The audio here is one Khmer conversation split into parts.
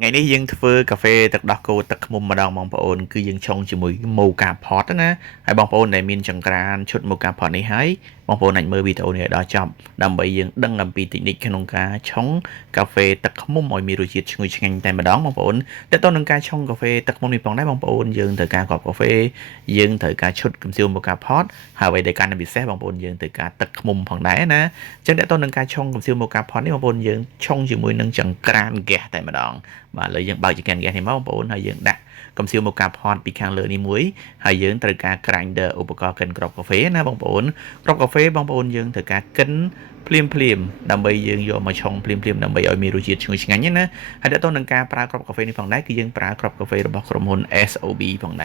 ngày nay dương thưa cà phê tật đọc cô tật mồm mà đòn bong bồn cứ dương trông chỉ mùi màu cà phót đó nè hay bong bồn này miên chẳng can chút màu cà phót này hái bong bồn này mơ bị tàu này đỏ chậm đầm bầy dương đăng làm bị tịnh định khăn ông cá chống cà phê tật mồm mọi mì rồi chiết người chanh tay mà đón bong bồn để tôi nâng ca trong cà phê tật mồm này bằng đáy bong bồn dương thời ca cọp cà phê dương thời ca chút cầm siêu màu cà phót hà vậy để can bị xé bong bồn dương thời ca tật mồm bằng đáy nè chẳng để tôi nâng ca trong cầm siêu màu cà phót này bong bồn dương trong chỉ mùi nâng chẳng can ghẻ tay mà đón mà lợi dụng bao nhiêu càng gạt thì máu bổn hay dựng đặt cầm siêu một cặp hòn bị khang lửa đi muối hay dựng từ cả grinderอุปกรณ์cần gọt cà phê na bông bổn gọt cà phê bông bổn dựng từ cả kính phim đầm bầy dựng vô mà trong phim đầm bầy ở miền Trung người ngắn nhất na hay đã tôi nâng cao pra gọt cà phêในฝั่งไหนคือdựng pra gọt cà phê របស់ក្រុមហ៊ុន SOB ฝั่งไหน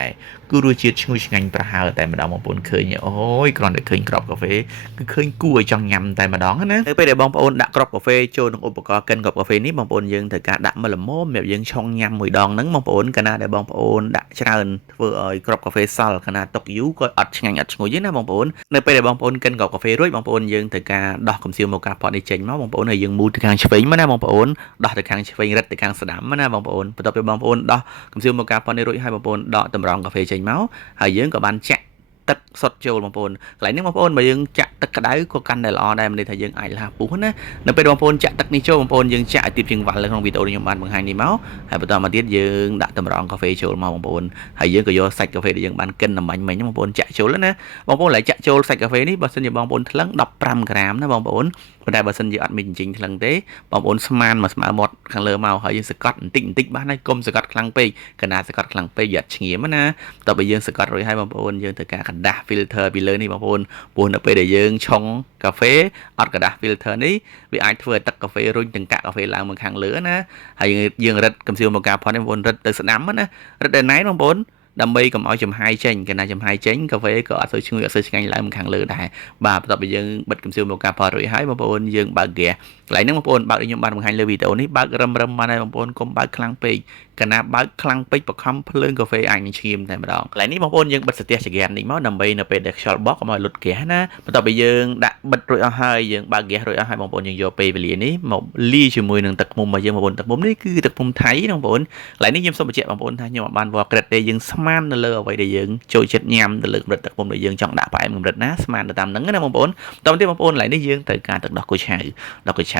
គឺរសជាតិឈ្ងុយឆ្ងាញ់ប្រហើរតែម្ដងបងប្អូនឃើញអូយគ្រាន់តែឃើញក្របកាហ្វេគឺឃើញគួរឲ្យចង់ញ៉ាំតែម្ដងណានៅពេលដែលបងប្អូនដាក់ក្របកាហ្វេចូលក្នុងឧបករណ៍កិនក្របកាហ្វេនេះបងប្អូនយើងត្រូវការដាក់មើលល្មមសម្រាប់យើងឆុងញ៉ាំមួយដងហ្នឹងបងប្អូនកាលណាដែលបងប្អូនដាក់ច្រើនធ្វើឲ្យក្របកាហ្វេសល់កាលណាទុកយូរក៏អត់ឆ្ងាញ់អត់ឈ្ងុយទេណាបងប្អូននៅពេលដែលបងប្អូនកិនក្របកាហ្វេរួចបងប្អូនយើងត្រូវការដោះកំសៀវមកកាផតនេះចេញមកបងប្អូនហើយយើងមូលទៅខាងឆ្វេងមកណាបងប្អូនដោះទៅខាងឆ្វេងរឹតទៅខាងស្ដាំមកណាបងប្អូនបន្ទាប់ពីបងប្អូនដោះកំសៀវមកកាផតនេះរួចហើយបងប្អូនដកតម្រង់កាហ្វេចេញមកហើយយើងក៏បានចាក់ទឹកសុទ្ធចូលបងប្អូនកន្លែងនេះបងប្អូនបើយើងចាក់ទឹកក្តៅក៏កាន់តែល្អដែរមិនន័យថាយើងអាចលាពុះណានៅពេលបងប្អូនចាក់ទឹកនេះចូលបងប្អូនយើងចាក់ឲ្យទៀបជាងវ៉ាល់នៅក្នុងវីដេអូនេះខ្ញុំបានបង្ហាញនេះមកហើយបន្តមកទៀតយើងដាក់តម្រង់កាហ្វេចូលមកបងប្អូនហើយយើងក៏យកសាច់កាហ្វេដែលយើងបានកិនដំបាញ់មិញបងប្អូនចាក់ចូលណាបងប្អូនឡើយចាក់ចូលសាច់កាហ្វេនេះបើសិនជាបងប្អូនថ្លឹង15ក្រាមណាបងប្អូនប៉ុន្តែបើសិនជាអត់មានចិញ្ចឹងថ្លឹងទេបងប្អូនស្មានមកស្មើមាត់ខាងលើមកហើយយើងសកត់បន្តិចបានហើយកុំសកត់ខ្លាំងពេកកណាសកត់ខ្លាំងពេកយ៉ាត់ឈាមណាតើបើយើងសកត់រួចហើយបងប្អូនយើងត្រូវការកណ្ដាស់ filter ពីលើនេះបងប្អូនព្រោះនៅពេលដែលយើងឆុងកាហ្វេអត់កណ្ដាស់ filter នេះវាអាចធ្វើឲ្យទឹកកាហ្វេរុញទាំងកាក់កាហ្វេឡើងមកខាងលើណាហើយយើងរឹតកំសៀវមកកាផតនេះបងប្អូនរឹតទៅស្ដាំណារឹតដល់ណៃបងប្អូនដើម្បីកុំឲ្យចំហាយចេញកាលណាចំហាយចេញកាហ្វេក៏អត់សូវឈ្ងុយអត់សូវឆ្ងាញ់ឡើងមកខាងលើដែរបាទបន្ទាប់ពីយើងបិទកំសៀវមកកាផតរួចហើយបងប្អូនយើងបើកហ្គាសកន្លែងហ្នឹងបងប្អូនបើកដូចខ្ញុំបានបង្ហាញលើវីដេអូនេះបើករឹមបានហើយបងប្អូនកុំបើកខ្លាំងពេកកាលណាបើកខ្លាំងពេកបខំភ្លើងកាហ្វេអាចនឹងឈាមតែម្ដងកន្លែងនេះបងប្អូនយើងបិទស្ទះចង្កៀននេះមកដើម្បីនៅពេលដែលខ្យល់បក់កុំឲ្យលុតហ្គាសណាបន្ទាប់ពីយើងដាក់បិទរួចអស់ហើយយើងបើកហ្គាសរួចអស់ហើយបងប្អូនយើងយកពេលវេលានេះមកលាយជាមួយនឹងទឹកឃ្មុំរបស់យើងបងប្អូនទឹកឃ្មុំនេះគឺទឹកឃ្មុំថៃបងប្អូនកន្លែងនេះខ្ញុំសូមបញ្ជាក់បងប្អូនថាខ្ញុំអត់បានវល់ក្រិតទេយើងស្មាននៅលើអ្វីដែលយើងចូលចិត្តញ៉ាំទៅលើកម្រិតទឹកឃ្មុំដែលយើងចង់ដាក់ផ្អែមកម្រិតណាស្មានទៅតាមហ្នឹងណាបងប្អូនតោះទៀតបងប្អូនកន្លែងនេះយើងត្រូវការទឹកដោះគោឆៅ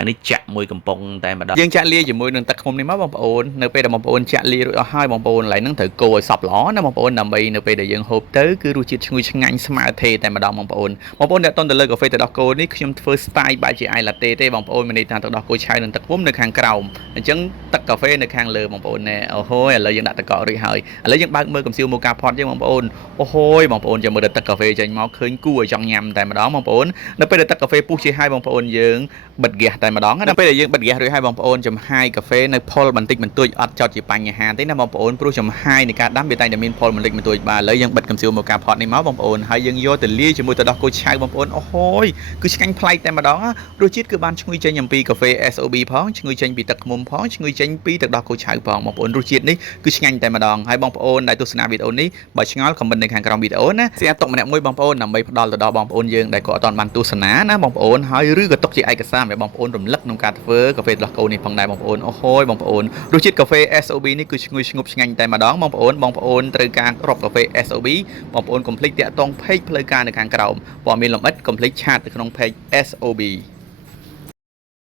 នេះចាក់មួយកំប៉ុងតែម្ដងយើងចាក់លាយជាមួយនឹងទឹកឃ្មុំនេះមកបងប្អូននៅពេលដែលបងប្អូនចាក់លាយរួចអស់ហើយបងប្អូនកន្លែងហ្នឹងត្រូវកូរឲ្យសព្វល្អណាបងប្អូនដើម្បីនៅពេលដែលយើងហូបទៅគឺរសជាតិឈ្ងុយឆ្ងាញ់ស្មើទេតែម្ដងបងប្អូនដែលតន់ទៅលើកាហ្វេទឹកដោះគោនេះខ្ញុំធ្វើ style បែបជា ice latte ទេបងប្អូនមានន័យថាទឹកដោះគោឆៅនិងទឹកឃ្មុំនៅខាងក្រោមអញ្ចឹងទឹកកាហ្វេនៅខាងលើបងប្អូនណែអូហូយឥឡូវយើងដាក់ទឹកកករួចហើយឥឡូវយើងបើកមើលកំសៀវមកកាផតយើងបងប្អូនអូហូយបងប្អូនចាំមើលទឹកកាហ្វេចេញមកឃើញគួរឲ្យចង់ញ៉ាំតែម្ដងបងប្អូននៅពេលដែលទឹកកាហ្វេពុះជាហើយបងប្អូនយើងបិទហ្គាសតែម្ដងនៅពេលដែលយើងបិទហ្គាសរួចហើយបងប្អូនចំហាយកាហ្វេនៅផលបន្តិចបន្តួចអត់ចោតជាបញ្ហាទេណាបងប្អូនព្រោះចំហាយនៃការដាំវាតែងតែមានផលបន្តិចបន្តួចបាទឥឡូវយើងបិទកំសៀវមកកាផតនេះមកបងប្អូនហើយយើងយកទៅលាយជាមួយទឹកដោះគោឆៅបងប្អូនអូហូយគឺឆ្ងាញ់ប្លែកតែម្ដងរសជាតិគឺបានឈ្ងុយចេញអំពីកាហ្វេ SOB ផងឈ្ងុយចេញពីទឹកឃ្មុំផងឈ្ងុយចេញពីទឹកដោះគោឆៅផងបងប្អូនរសជាតិនេះគឺឆ្ងាញ់តែម្ដងហើយបងប្អូនដែលទស្សនាវីដេអូនេះបើឆ្ងល់ខមមិននៅខាងក្រោមវីដេអូណាស្អាតទុកម្នាក់មួយបងប្អូនដើម្បីផ្ដល់ទៅដល់បងប្អូនយើងដែលក៏អត់ទាន់បានទស្សនាណាបងប្អូនហើយឬក៏ទុកជាឯកសារសម្រាប់បងប្អូនរំលឹកក្នុងការធ្វើកាហ្វេដោះគោនេះផងដែរបងប្អូនអូហូយបងប្អូនរសជាតិកាហ្វេ SOB នេះគឺឈ្ងុយស្ងប់ឆ្ងាញ់តែម្ដងបងប្អូនត្រូវការរាប់កាហ្វេ SOB បងប្អូនកុំភ្លេចតាក់ទង page ផ្លូវការនៅខាងក្រោមព័ត៌មានលម្អិតកុំភ្លេចឆាតទៅក្នុង page SOB